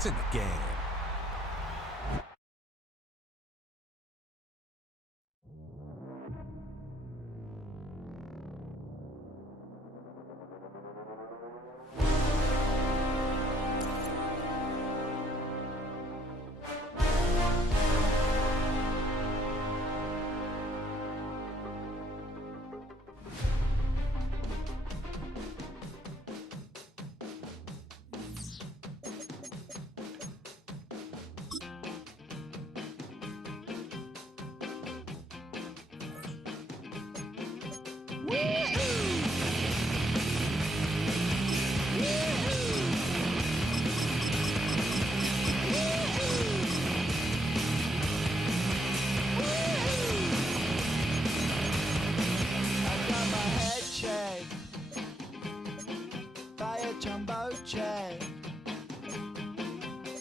to the game.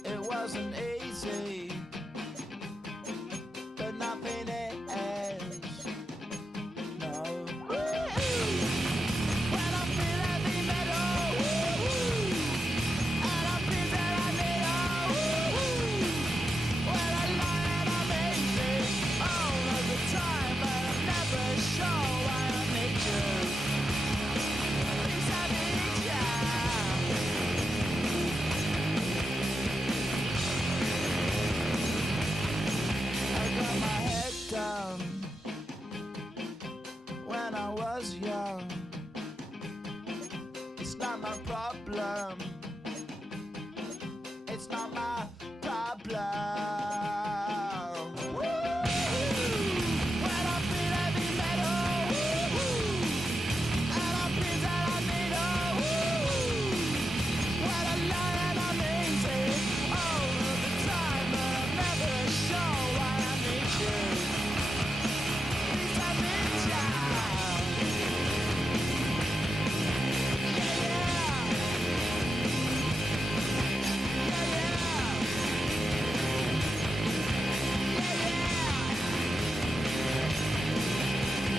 It wasn't easy, but nothing is. No. When I feel heavy metal, and I feel that I need when I lie and I'm easy all of the time, but I'm never sure why I need you. Please I need you. Got my head down when I was young. It's not my problem. It's not my problem. When I feel heavy metal, and I feel that I need when I lie and I'm easy all of the time, but I'm never sure why I need you. Please I need you. Yeah, yeah. Yeah, yeah. Yeah, yeah.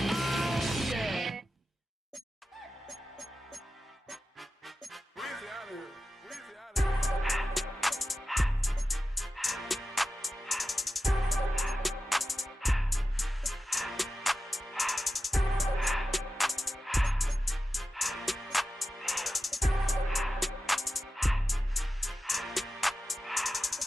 Oh, yeah. Weezy out of here. Weezy out of here.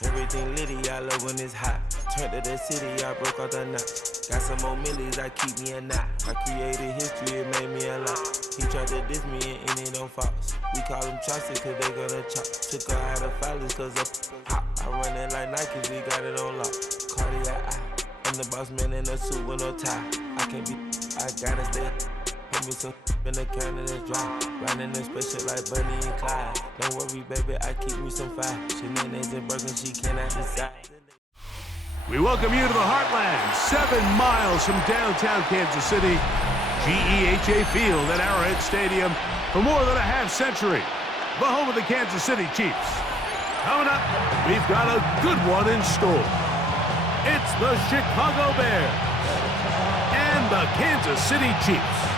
Everything litty, I love when it's hot. Turned to the city, I broke out the knot. Got some more millies, I keep me a knot. I created history, it made me a lot. He tried to diss me and it don't false. We call them chopsticks cause they gonna chop. Took her out of filings cause of hot. I run it like Nike, we got it on lock. Cardiac eye, I'm the boss man in a suit with no tie. I can't be, I gotta stay. Put me some in the can and it's dry. Riding in special like Bunny and Clyde. Don't worry, baby, I keep me some fire. Shenanigans and Bergen, she cannot decide. We welcome you to the Heartland, 7 miles from downtown Kansas City, GEHA Field at Arrowhead Stadium for more than a half century, the home of the Kansas City Chiefs. Coming up, we've got a good one in store. It's the Chicago Bears and the Kansas City Chiefs.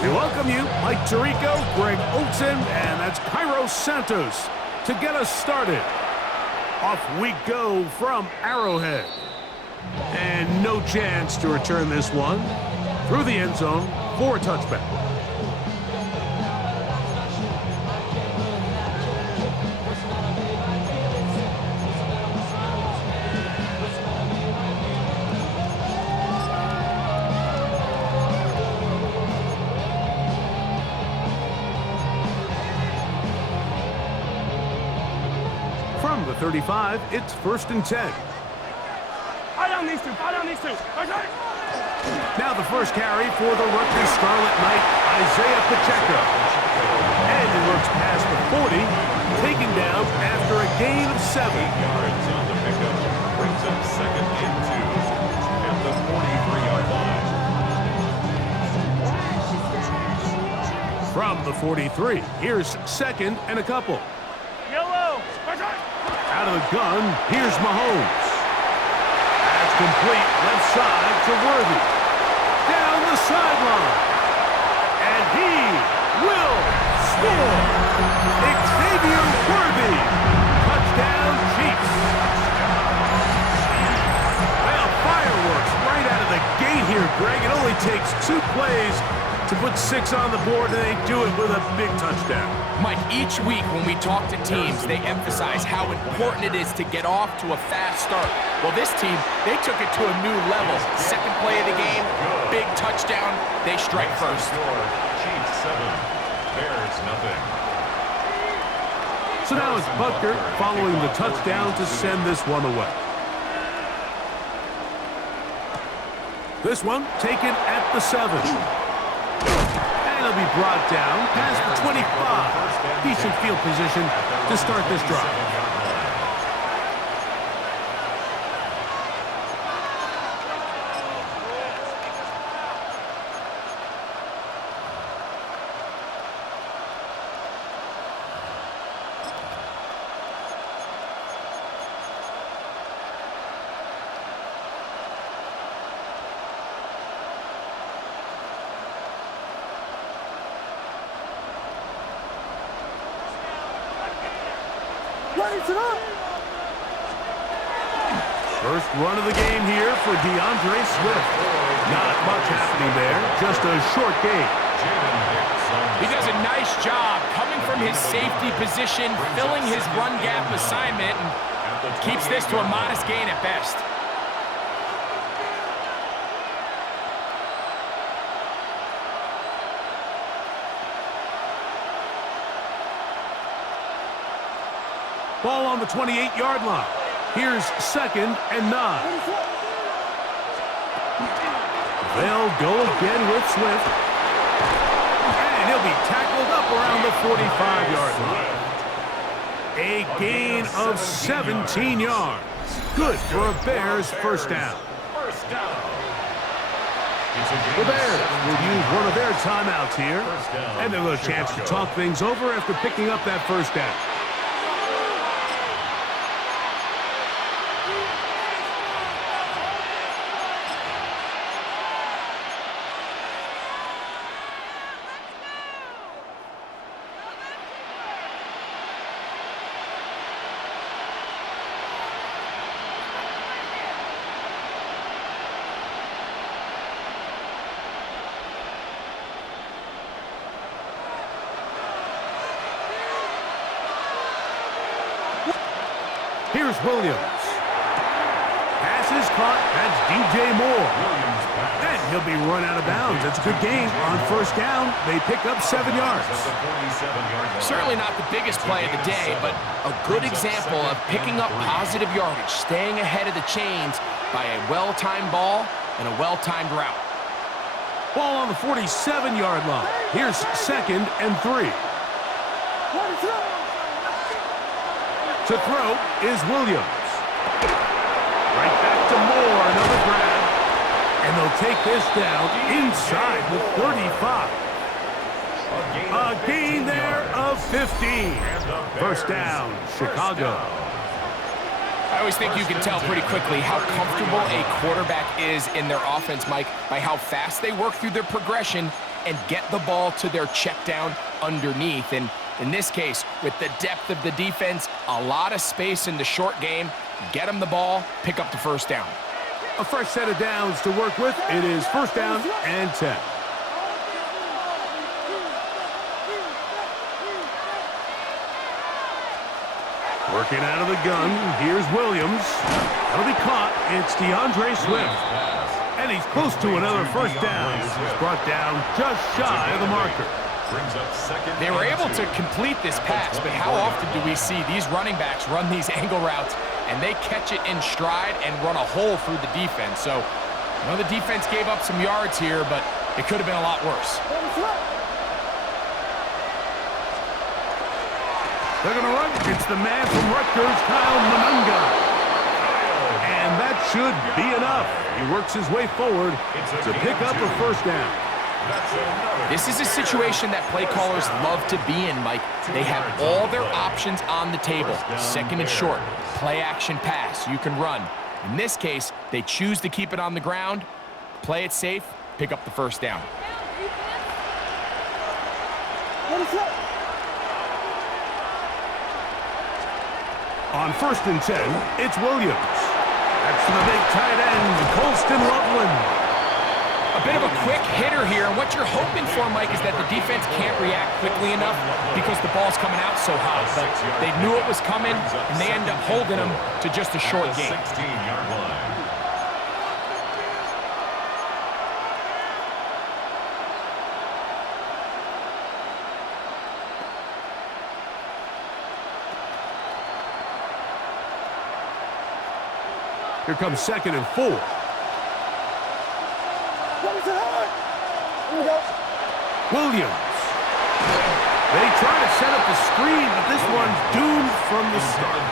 We welcome you, Mike Tirico, Greg Olson, and that's Kairos Santos to get us started. Off we go from Arrowhead. And no chance to return this one through the end zone for a touchback. From the 35, it's 1st and 10. Fire down these two. Now the first carry for the Rutgers Scarlet Knight, Isaiah Pacheco. And he looks past the 40, taken down after a gain of 7. 8 yards on the pickup, brings up 2nd and 2 at the 43-yard line. From the 43, here's 2nd and a couple. Yellow. Out of the gun, here's Mahomes. That's complete, left side to Worthy. Down the sideline. And he will score. Xavier Worthy. Touchdown, Chiefs. Well, fireworks right out of the gate here, Greg. It only takes 2 plays to put 6 on the board, and they do it with a big touchdown. Mike, each week when we talk to teams, they emphasize how important it is to get off to a fast start. Well, this team, they took it to a new level. Second play of the game, big touchdown, they strike first. Chiefs 7, Bears nothing. So now it's Butker following the touchdown to send this one away. This one taken at the 7. And it'll be brought down past the 25. Decent field position to start this drive. First run of the game here for DeAndre Swift. Not much happening there, just a short gain. He does a nice job coming from his safety position, filling his run gap assignment, and keeps this to a modest gain at best. Ball on the 28-yard line. Here's 2nd and 9. They'll go again with Swift. And he'll be tackled up around the 45-yard line. A gain of 17 yards. Good for a Bears first down. The Bears will use one of their timeouts here. And they'll have a chance to talk things over after picking up that first down. Here's Williams. Pass is caught. That's DJ Moore. And he'll be run out of bounds. It's a good game. On first down, they pick up 7 yards. Certainly not the biggest play of the day, but a good example of picking up positive yardage, staying ahead of the chains by a well-timed ball and a well-timed route. Ball on the 47-yard line. Here's 2nd and 3. To throw is Williams. Right back to Moore, another grab. And they'll take this down inside the 35. A gain there of 15. First down, Chicago. I always think you can tell pretty quickly how comfortable a quarterback is in their offense, Mike, by how fast they work through their progression and get the ball to their check down underneath. And in this case, with the depth of the defense, a lot of space in the short game, get them the ball, pick up the first down. A fresh set of downs to work with. It is first down and 10. Working out of the gun, here's Williams. That'll be caught. It's DeAndre Swift. And he's close to another first down. This is brought down just shy of the marker. They were able to complete this pass, but how often do we see these running backs run these angle routes and they catch it in stride and run a hole through the defense? So, I know the defense gave up some yards here, but it could have been a lot worse. They're going to run. It's the man from Rutgers, Kyle Monunga. And that should be enough. He works his way forward to pick up a first down. This is a situation that play callers love to be in, Mike. They have all their options on the table. Second and short, play action pass, you can run. In this case, they choose to keep it on the ground, play it safe, pick up the first down. On 1st and 10, it's Williams. That's the big tight end, Colston Loveland. A bit of a quick hitter here, and what you're hoping for, Mike, is that the defense can't react quickly enough because the ball's coming out so hot. But they knew it was coming, and they end up holding them to just a short gain. 16-yard line. Here comes 2nd and 4. Williams. They try to set up the screen, but this one's doomed from the start.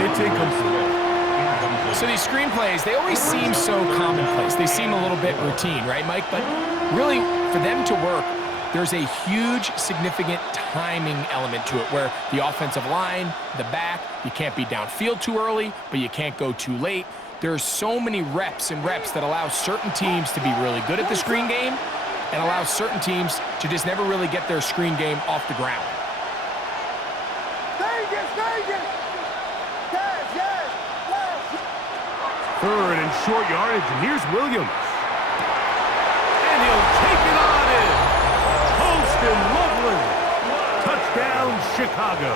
It's incomplete. So these screen plays, they always seem so commonplace. They seem a little bit routine, right, Mike? But really, for them to work, there's a huge, significant timing element to it where the offensive line, the back, you can't be downfield too early, but you can't go too late. There's so many reps and reps that allow certain teams to be really good at the screen game and allow certain teams to just never really get their screen game off the ground. Third and short yardage, and here's Williams. And he'll take it on in. Colston Loveland. Touchdown, Chicago.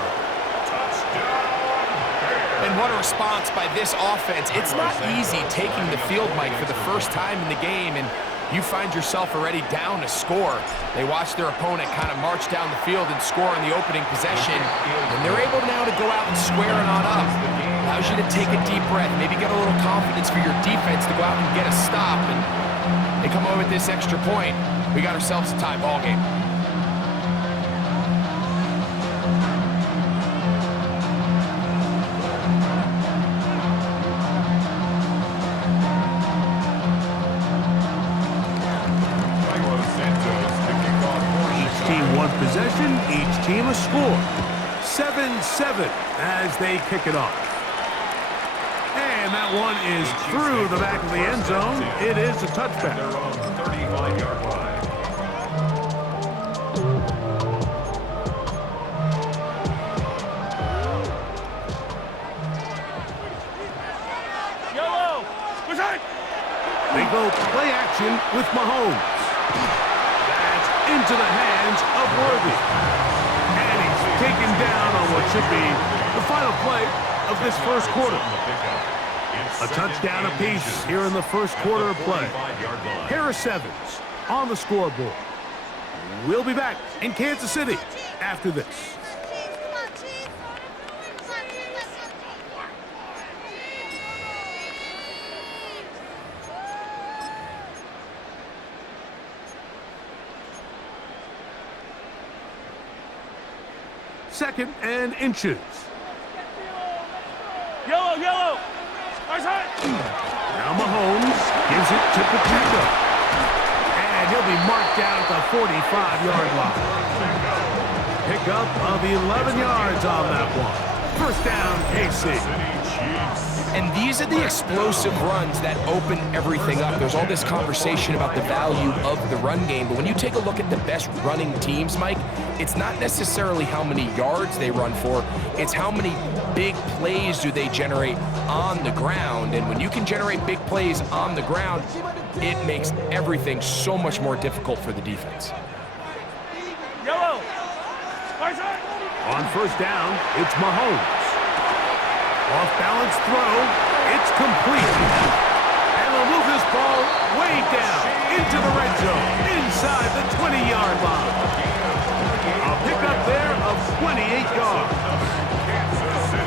And what a response by this offense. It's not easy taking the field, Mike, for the first time in the game, and you find yourself already down to score. They watch their opponent kind of march down the field and score on the opening possession, and they're able now to go out and square it on up. Allows you to take a deep breath, maybe get a little confidence for your defense to go out and get a stop, and they come away with this extra point. We got ourselves a tie ball game. Possession, each team a score. 7-7 as they kick it off. And that one is through the back of the end zone. It is a touchback. 35-yard line. Yellow! Resign! They go play action with Mahomes. Into the hands of Worthy. And he's taken down on what should be the final play of this first quarter. A touchdown apiece here in the first quarter of play. Harris Evans on the scoreboard. We'll be back in Kansas City after this. Second and inches. Yellow, yellow! Resign! Now Mahomes gives it to Pacheco. And he'll be marked down at the 45-yard line. Pickup of 11 yards on that one. First down, KC. And these are the explosive runs that open everything up. There's all this conversation about the value of the run game, but when you take a look at the best running teams, Mike, it's not necessarily how many yards they run for, it's how many big plays do they generate on the ground. And when you can generate big plays on the ground, it makes everything so much more difficult for the defense. Yellow! On first down, it's Mahomes. Off-balance throw, it's complete. And they'll move this ball way down into the red zone, inside the 20-yard line. A pickup there of 28 yards.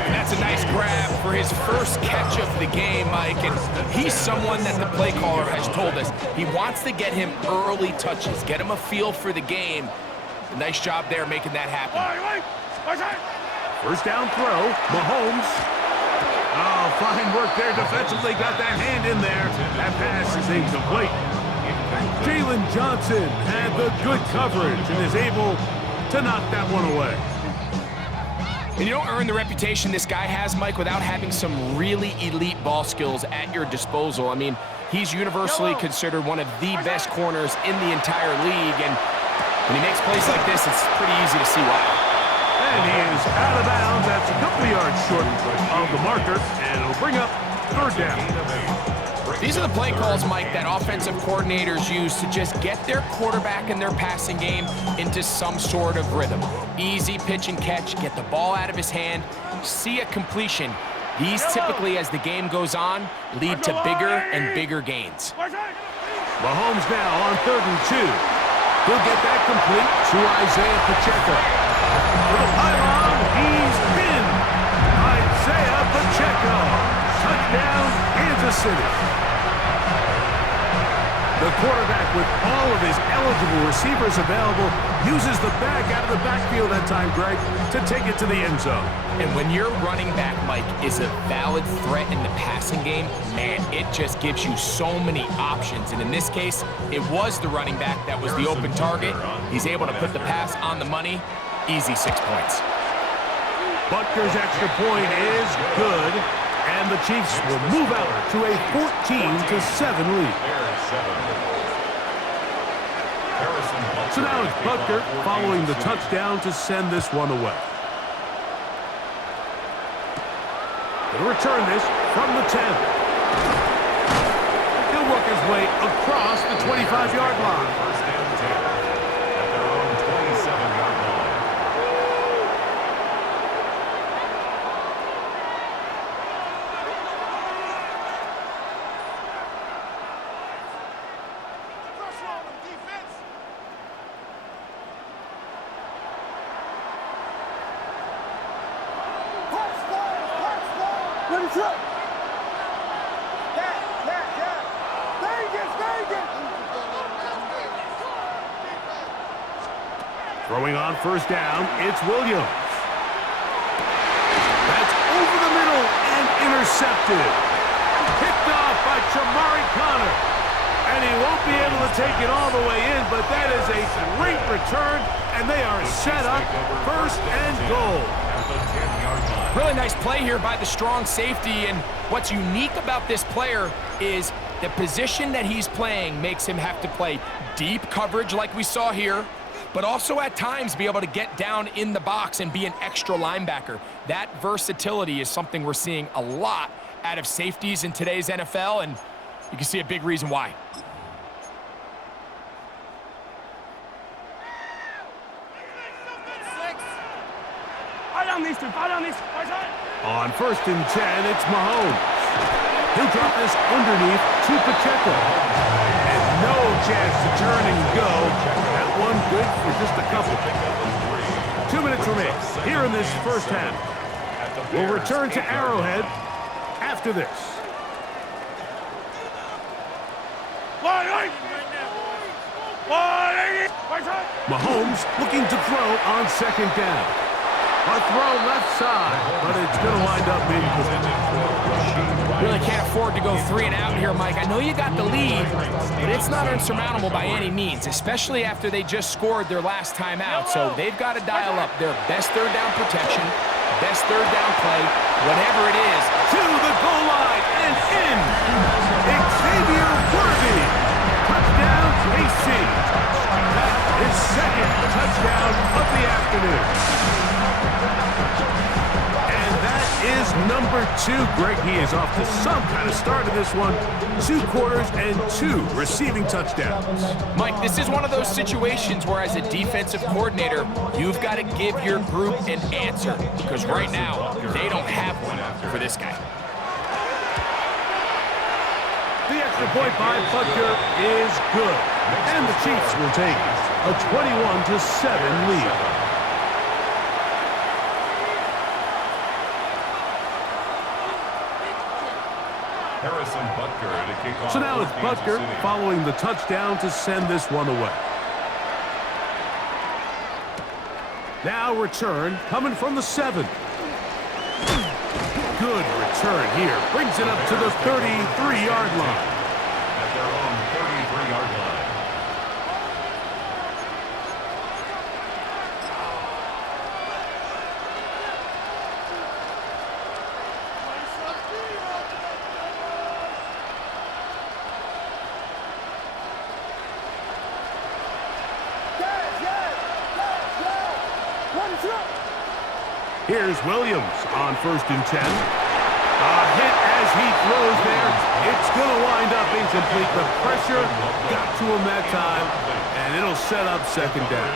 And that's a nice grab for his first catch of the game, Mike. And he's someone that the play caller has told us he wants to get him early touches, get him a feel for the game. Nice job there making that happen. First down throw, Mahomes. Oh, fine work there defensively. Got that hand in there. That pass is incomplete. Jalen Johnson had the good coverage and is able to knock that one away. And you don't earn the reputation this guy has, Mike, without having some really elite ball skills at your disposal. I mean, he's universally considered one of the best corners in the entire league, and when he makes plays like this, it's pretty easy to see why. And he is out of bounds. That's a couple of yards short of the marker, and it'll bring up third down. These are the play calls, Mike, that offensive coordinators use to just get their quarterback and their passing game into some sort of rhythm. Easy pitch and catch, get the ball out of his hand, see a completion. These typically, as the game goes on, lead to bigger and bigger gains. Mahomes now on 3rd and 2. He'll get that complete to Isaiah Pacheco. For the pylon, he's pinned. Isaiah Pacheco. Touchdown, Kansas City. The quarterback, with all of his eligible receivers available, uses the bag out of the backfield that time, Greg, to take it to the end zone. And when your running back, Mike, is a valid threat in the passing game, man, it just gives you so many options. And in this case, it was the running back that was the open target. He's able to put the pass on the money. Easy 6 points. Butker's extra point is good, and the Chiefs will move out to a 14-7 lead. So now it's Butker following the touchdown to send this one away. He'll return this from the 10. He'll work his way across the 25-yard line. First down 10 at their own 27-yard line. Throwing on first down, it's Williams. That's over the middle and intercepted. Picked off by Chamari Connor. And he won't be able to take it all the way in, but that is a great return, and they are set up first and goal. Really nice play here by the strong safety, and what's unique about this player is the position that he's playing makes him have to play deep coverage like we saw here, but also at times be able to get down in the box and be an extra linebacker. That versatility is something we're seeing a lot out of safeties in today's NFL, and you can see a big reason why. On 1st and 10, it's Mahomes. He'll drop this underneath to Pacheco. And no chance to turn and go. That one good for just a couple. 2 minutes remain here in this first half. We'll return to Arrowhead after this. Mahomes looking to throw on 2nd down. A throw left side, but it's going to wind up incomplete. Really can't afford to go 3 and out here, Mike. I know you got the lead, but it's not unsurmountable by any means, especially after they just scored their last time out. So they've got to dial up their best 3rd down protection, best 3rd down play, whatever it is. To the goal line and in. Xavier Worthy. Touchdown, KC. His 2nd touchdown of the afternoon. And that is number 2. Greg, he is off to some kind of start in this one. 2 quarters and 2 receiving touchdowns. Mike, this is one of those situations where as a defensive coordinator, you've got to give your group an answer, because right now, they don't have one for this guy. The extra point by Butker is good. And the Chiefs will take a 21-7 lead. So now it's Butker following the touchdown to send this one away. Now return coming from the 7. Good return here. Brings it up to the 33-yard line. At their own 33-yard line. Here's Williams on 1st and 10. A hit as he throws there. It's going to wind up incomplete. The pressure got to him that time, and it'll set up 2nd down.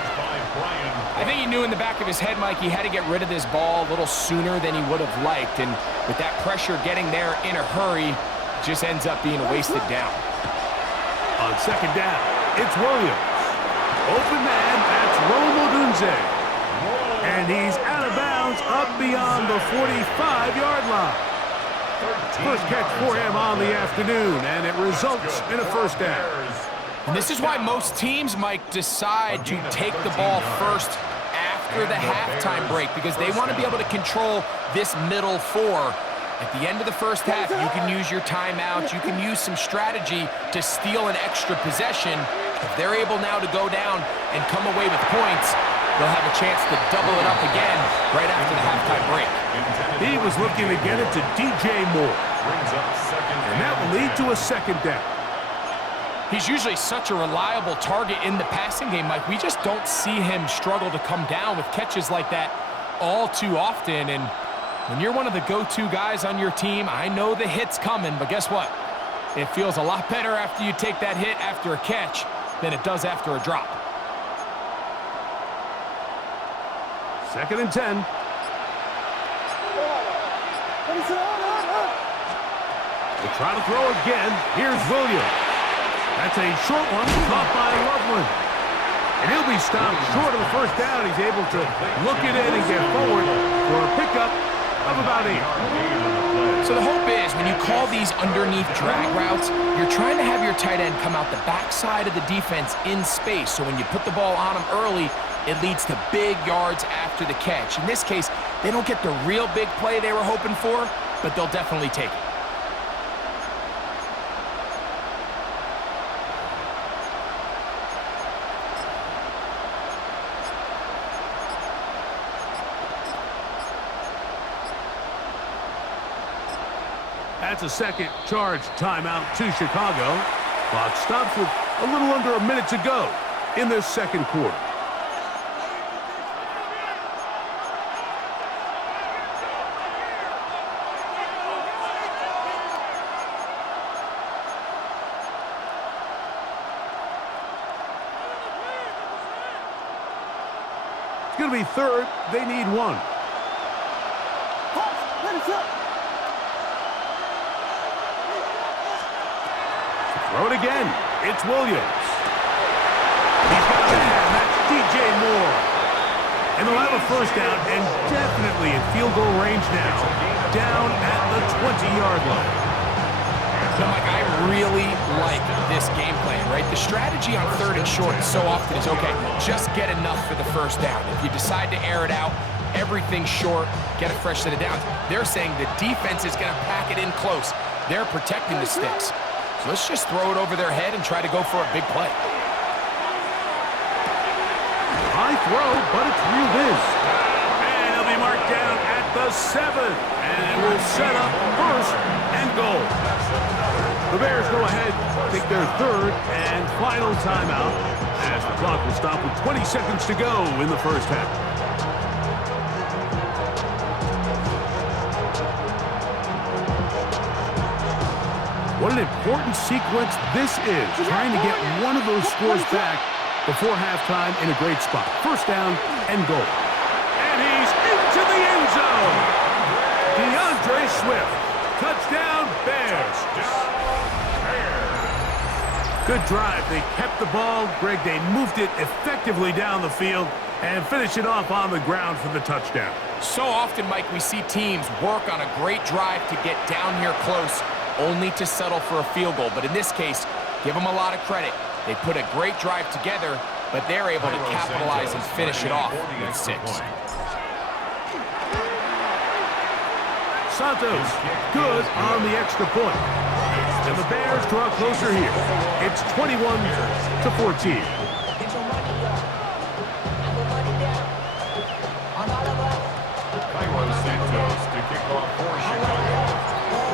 I think he knew in the back of his head, Mike, he had to get rid of this ball a little sooner than he would have liked. And with that pressure getting there in a hurry, just ends up being a wasted down. On 2nd down, it's Williams. Open man, that's Romo Dunze. And he's out of bounds up beyond the 45-yard line. First catch for him on the afternoon, and it results in a 1st down. And this is why most teams, Mike, decide to take the ball first after the halftime break, because they want to be able to control this middle 4. At the end of the 1st half, you can use your timeouts, you can use some strategy to steal an extra possession. If they're able now to go down and come away with points, they'll have a chance to double it up again right after the halftime break. He was looking to get it to DJ Moore. And that will lead to a 2nd down. He's usually such a reliable target in the passing game, Mike. We just don't see him struggle to come down with catches like that all too often. And when you're one of the go-to guys on your team, I know the hit's coming, but guess what? It feels a lot better after you take that hit after a catch than it does after a drop. 2nd and 10. We'll try to throw again. Here's Williams. That's a short one, caught by Loveland. And he'll be stopped short of the 1st down. He's able to look it in and get forward for a pickup of about 8. So the hope is when you call these underneath drag routes, you're trying to have your tight end come out the backside of the defense in space. So when you put the ball on him early, it leads to big yards after the catch. In this case, they don't get the real big play they were hoping for, but they'll definitely take it. That's a 2nd charge timeout to Chicago. Clock stops with a little under a minute to go in this 2nd quarter. It's going to be 3rd. They need 1. Throw it again. It's Williams. He's got a man. That's DJ Moore. And they'll have a 1st down and definitely in field goal range now. Down at the 20-yard line. Now, Mike, I really like this game plan, right? The strategy on 3rd and short so often is, okay, just get enough for the 1st down. If you decide to air it out, everything short, get a fresh set of downs. They're saying the defense is going to pack it in close. They're protecting the sticks. So let's just throw it over their head and try to go for a big play. High throw, but it's reeled in. And he'll be marked down at the 7. And it will set up 1st and goal. The Bears go ahead, take their 3rd and final timeout as the clock will stop with 20 seconds to go in the 1st half. What an important sequence this is, trying to get one of those scores back before halftime in a great spot. 1st down and goal. And he's into the end zone. DeAndre Swift. Touchdown, Bears. Good drive. They kept the ball. Greg, they moved it effectively down the field and finished it off on the ground for the touchdown. So often, Mike, we see teams work on a great drive to get down here close, only to settle for a field goal. But in this case, give them a lot of credit. They put a great drive together, but they're able to capitalize and finish it off with 6. Santos, good on the extra point. And the Bears draw closer here. It's 21-14.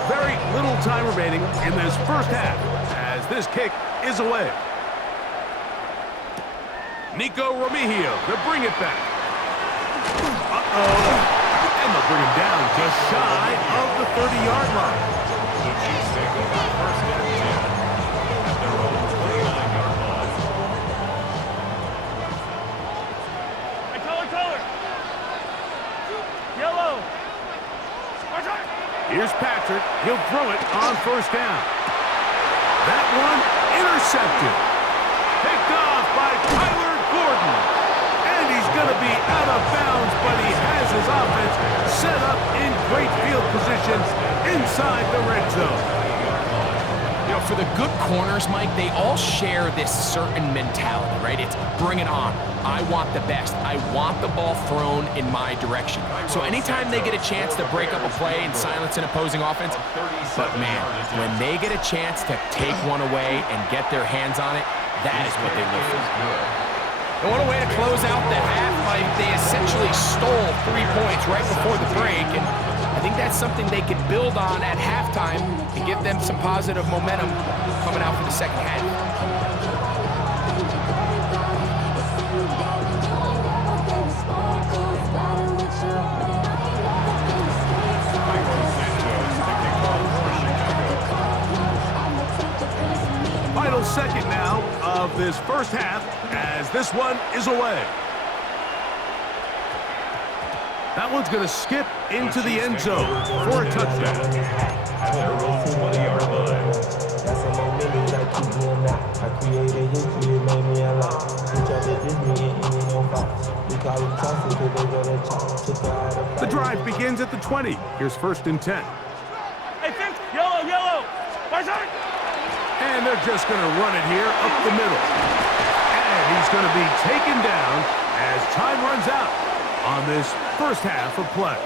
Very little time remaining in this 1st half as this kick is away. Nico Remigio to bring it back. And they'll bring him down just shy of the 30-yard line. The Chiefs take over first and 10 at their own 29-yard line. Hey, color. Yellow. Here's Patrick. He'll throw it on first down. That one intercepted. Picked off by Tyler Gordon. And he's going to be out of bounds, but he has his offense set up in great field position inside the red zone. You know, for the good corners, Mike, they all share this certain mentality, right? It's bring it on. I want the best. I want the ball thrown in my direction. So anytime they get a chance to break up a play and silence an opposing offense, but man, when they get a chance to take one away and get their hands on it, that is what they live for. And what a way to close out the half. Like, they essentially stole 3 points right before the break, and I think that's something they can build on at halftime and give them some positive momentum coming out for the second half. Final second now of this first half as this one is away. That one's going to skip into the end zone for a touchdown. At their own 20-yard line. Got some more millions that keep me in that. I created history, it made me a lot. We tried to diss me and it no fox. We call them toxic because they got a chop. Took her out of The drive begins at the 20. Here's first and 10. Hey, Finch, yellow. Barzak. And they're just going to run it here up the middle. And he's going to be taken down as time runs out on this first half of play.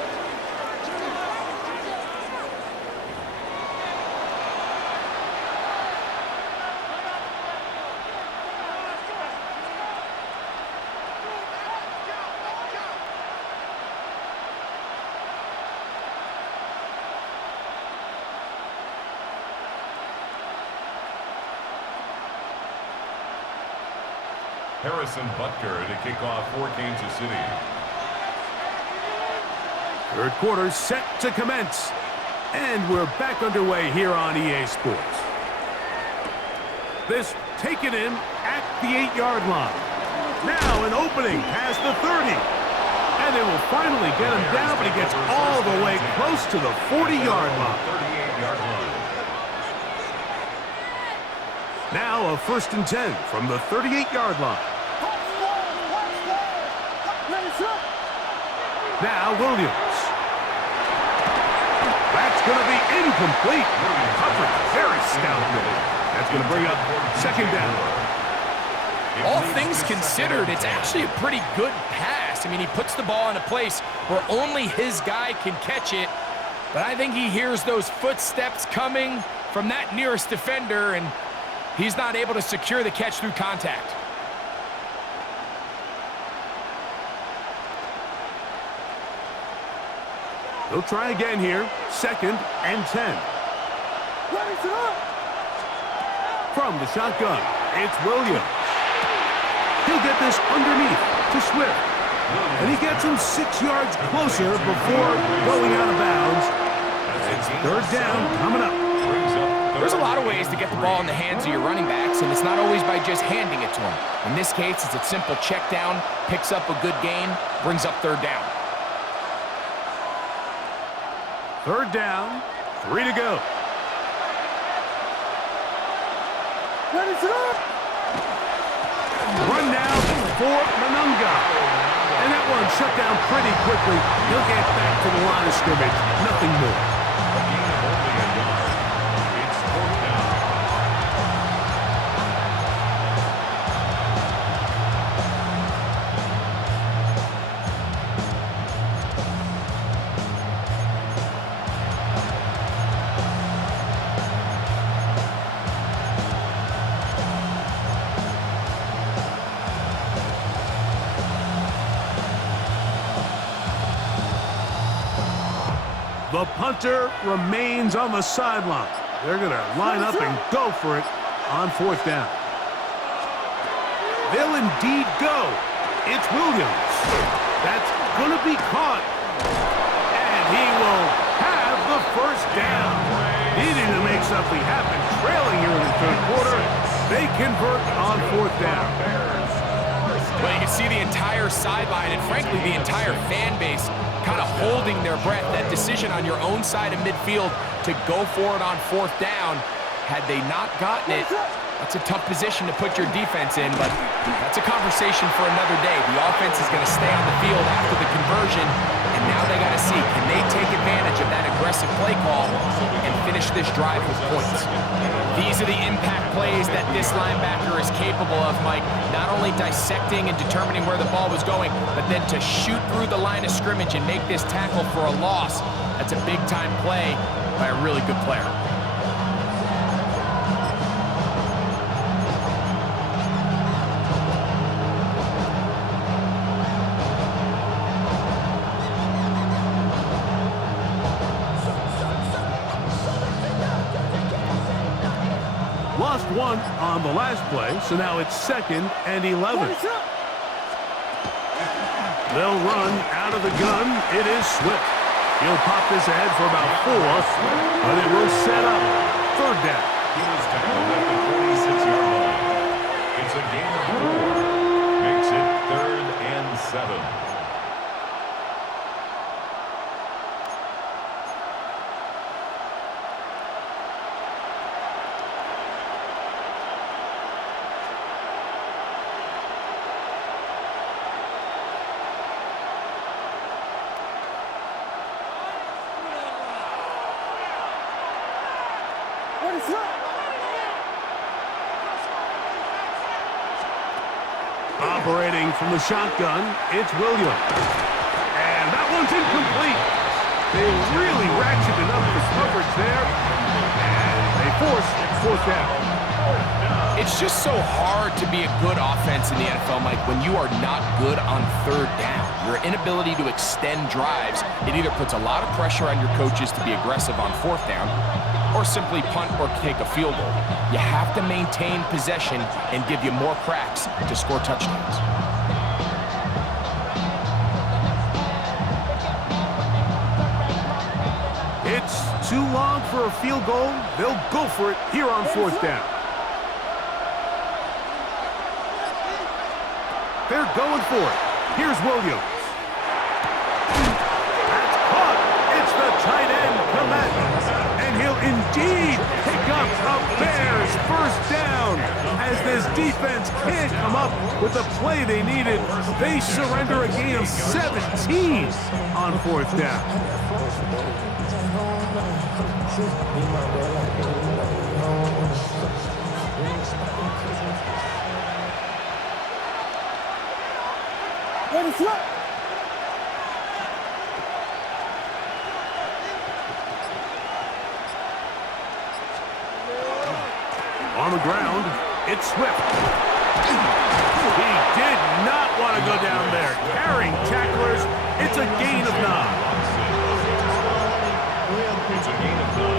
Harrison Butker to kick off for Kansas City. Third quarter set to commence. And we're back underway here on EA Sports. This taken in at the 8-yard line. Now an opening past the 30. And they will finally get him down, but he gets all the way close to the 40-yard line. 38-yard line. Now a first and 10 from the 38-yard line. Now Williams. That's going to be incomplete. Coverage very stout. That's going to bring up second down. All things considered, it's actually a pretty good pass. I mean, he puts the ball in a place where only his guy can catch it. But I think he hears those footsteps coming from that nearest defender, and he's not able to secure the catch through contact. They'll try again here. Second and 10. From the shotgun, it's Williams. He'll get this underneath to Swift. And he gets him 6 yards closer before going out of bounds. It's third down coming up. There's a lot of ways to get the ball in the hands of your running backs, and it's not always by just handing it to them. In this case, it's a simple check down, picks up a good gain, brings up third down. Third down, 3 to go. Run now for Monunga. And that one shut down pretty quickly. He'll get back to the line of scrimmage. Nothing more. A gain of only a yard. It's fourth down. The punter remains on the sideline. They're going to line up and go for it on fourth down. They'll indeed go. It's Williams. That's going to be caught. And he will have the first down. Needing to make something happen, trailing here in the third quarter. They convert on fourth down. Well, you can see the entire sideline and, frankly, the entire fan base kind of holding their breath. That decision on your own side of midfield to go for it on fourth down, had they not gotten it, that's a tough position to put your defense in, but that's a conversation for another day. The offense is going to stay on the field after the conversion, and now they got to see, can they take advantage of that aggressive play call and finish this drive with points? These are the impact plays that this linebacker is capable of, Mike. Not only dissecting and determining where the ball was going, but then to shoot through the line of scrimmage and make this tackle for a loss. That's a big-time play by a really good player. Lost one on the last play, so now it's 2nd and 11. They'll run out of the gun. It is Swift. He'll pop this ahead for about 4, but it will set up third down. He was tackled at the 46-yard line. It's a gain of 4. Makes it 3rd and 7. Operating from the shotgun, it's Williams. And that one's incomplete. They really ratcheted up the coverage there. And they force fourth down. It's just so hard to be a good offense in the NFL, Mike, when you are not good on third down. Your inability to extend drives, it either puts a lot of pressure on your coaches to be aggressive on fourth down or simply punt or take a field goal. You have to maintain possession and give you more cracks to score touchdowns. It's too long for a field goal. They'll go for it here on fourth down. They're going for it. Here's Williams. That's caught. It's the tight end, Komet. And he'll indeed pick up a Bears first down. As this defense can't come up with the play they needed, they surrender a gain of 17 on fourth down. On the ground, it's Swift. He did not want to go down there. Carrying tacklers, it's a gain of 9. It's a gain of 9.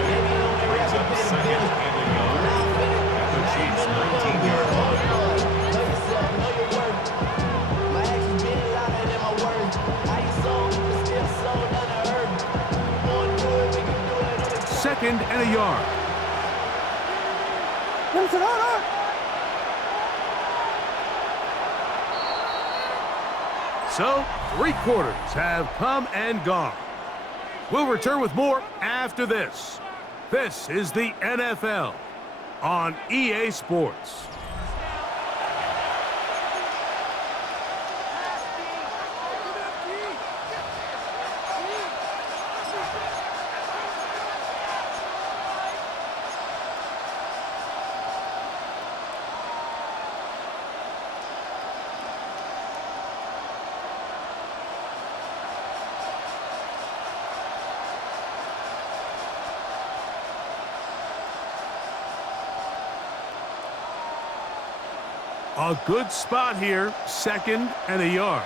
Brings up 2nd and a yard at the Chiefs' 19-yard line. 2nd and a yard. So, 3 quarters have come and gone. We'll return with more after this. This is the NFL on EA Sports. A good spot here, 2nd and a yard.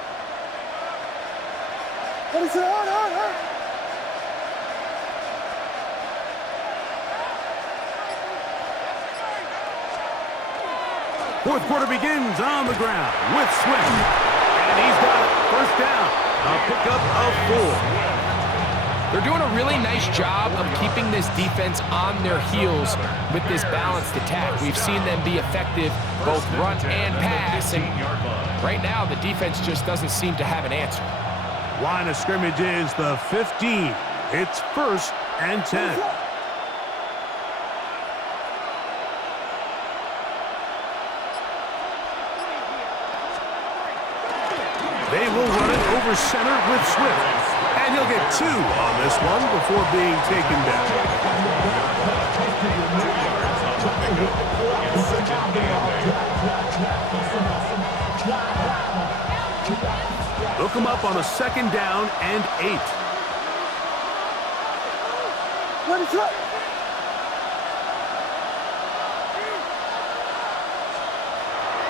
Fourth quarter begins on the ground with Swift. And he's got it. First down. A pickup of 4. They're doing a really nice job of keeping this defense on their heels with this balanced attack. We've seen them be effective both run and pass, and right now the defense just doesn't seem to have an answer. Line of scrimmage is the 15. It's 1st and 10. They will run it over center with Swift. And he'll get 2 on this one before being taken down. 2 yards on the pickup. It's 2nd and 8. They'll come up on a 2nd down and 8.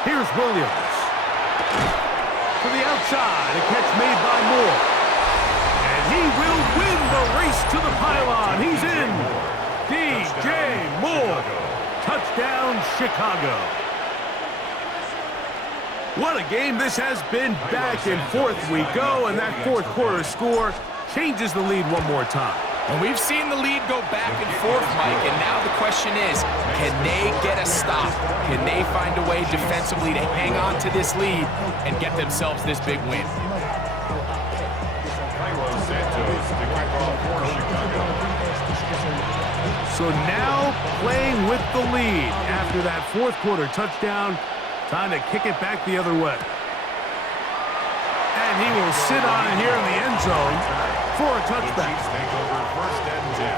Here's Williams. To the outside, a catch made by Moore. And he will win the race to the pylon. He's in. DJ Moore. Touchdown, Chicago. What a game this has been. Back and forth we go, and that 4th quarter score changes the lead one more time. And we've seen the lead go back and forth, Mike, and now the question is, can they get a stop? Can they find a way defensively to hang on to this lead and get themselves this big win? So now playing with the lead after that 4th quarter touchdown. Time to kick it back the other way. And he will sit on it here in the end zone for a touchback. Chiefs take over 1st and 10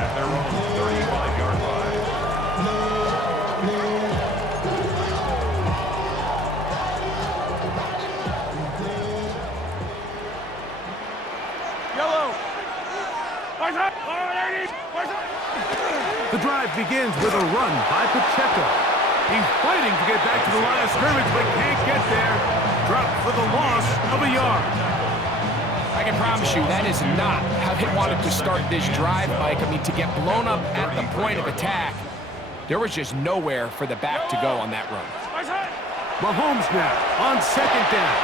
at their own 35-yard line. Yellow. The drive begins with a run by Pacheco. He's fighting to get back to the line of scrimmage, but can't get there. Dropped for the loss of a yard. I can promise you that is not how they wanted to start this drive, Mike. I mean, to get blown up at the point of attack, there was just nowhere for the back to go on that run. Mahomes now on 2nd down.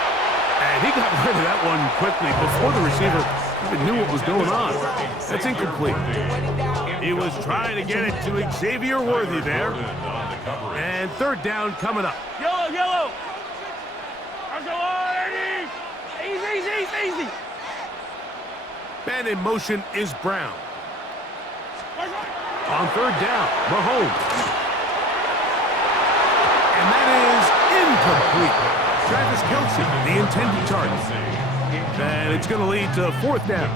And he got rid of that one quickly before the receiver even knew what was going on. That's incomplete. He was trying to get it to Xavier Worthy there. And 3rd down coming up. Yellow, yellow. Easy, easy. Man in motion is Brown. On 3rd down, Mahomes. And that is incomplete. Travis Kelce, the intended target. And it's going to lead to 4th down.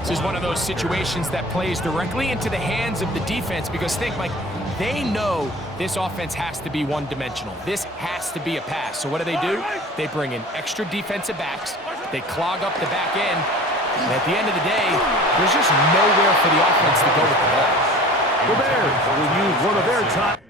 This is one of those situations that plays directly into the hands of the defense because think, Mike, they know this offense has to be one-dimensional. This has to be a pass. So what do? They bring in extra defensive backs. They clog up the back end. And at the end of the day, there's just nowhere for the offense to go with the ball. The Bears will use one of their top.